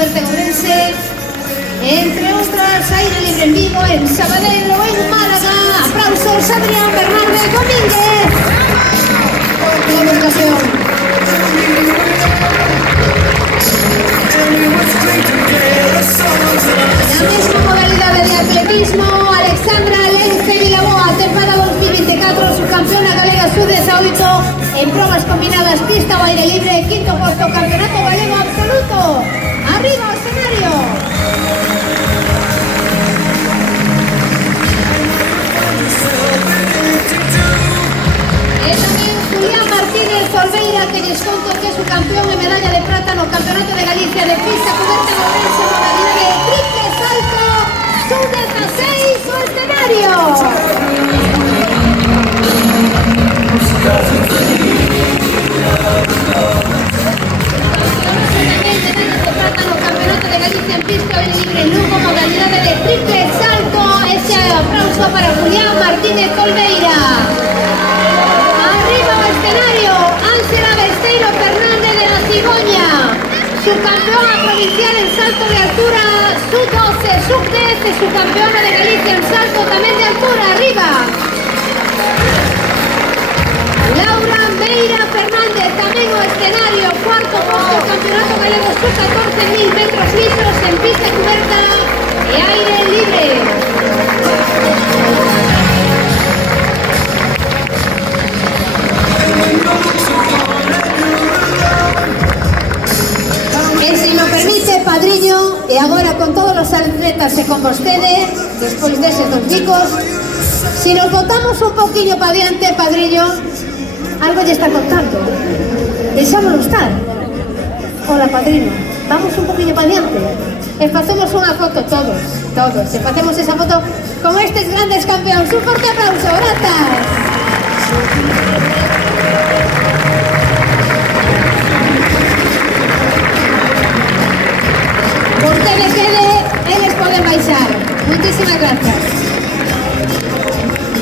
Cuberta en Ourense, entre otras, aire libre en Vigo, en Sabadell o en Málaga. Aplausos a Adrián Fernández Domínguez. Comunicación. Na mesma modalidade de atletismo, Alexandra Lence Vilaboa, tempada 2024, subcampeona galega sub-18 en probas combinadas pista o aire libre, quinto puesto, campeonato galego absoluto. Arriba o escenario. E tamén Julián Martínez Olveira, que lles conto que é su campeón e medalla de prata no Campeonato de Galicia de pista Cuberta en Ourense, modalidade de triple salto, sub-16 o escenario. Campeonato de Galicia en pista aire libre en Lugo, modalidade de triple salto. Ese aplauso para Julián Martínez Olveira. Arriba o escenario, Ángela Besteiro Fernández de la Cigoña, subcampeona provincial en salto de altura sub-12, sub-10, subcampeona de Galicia en salto tamén de altura. Arriba. Laura Meira Fernández, tamén o escenario, cuarto posto, campeonato galego sub-14 1000 metros lisos en pista cuberta e aire libre. E se me permite, padriño, e agora con todos os atletas e con vostede, despois deses dos chicos, se nos botamos un poquinho para diante, padriño, algo lle está contando. Deixámoslo estar. Hola, padrino. Vamos un poquinho para diante. E facemos unha foto todos. E facemos esa foto con estes grandes campeóns. Un forte aplauso, gracias.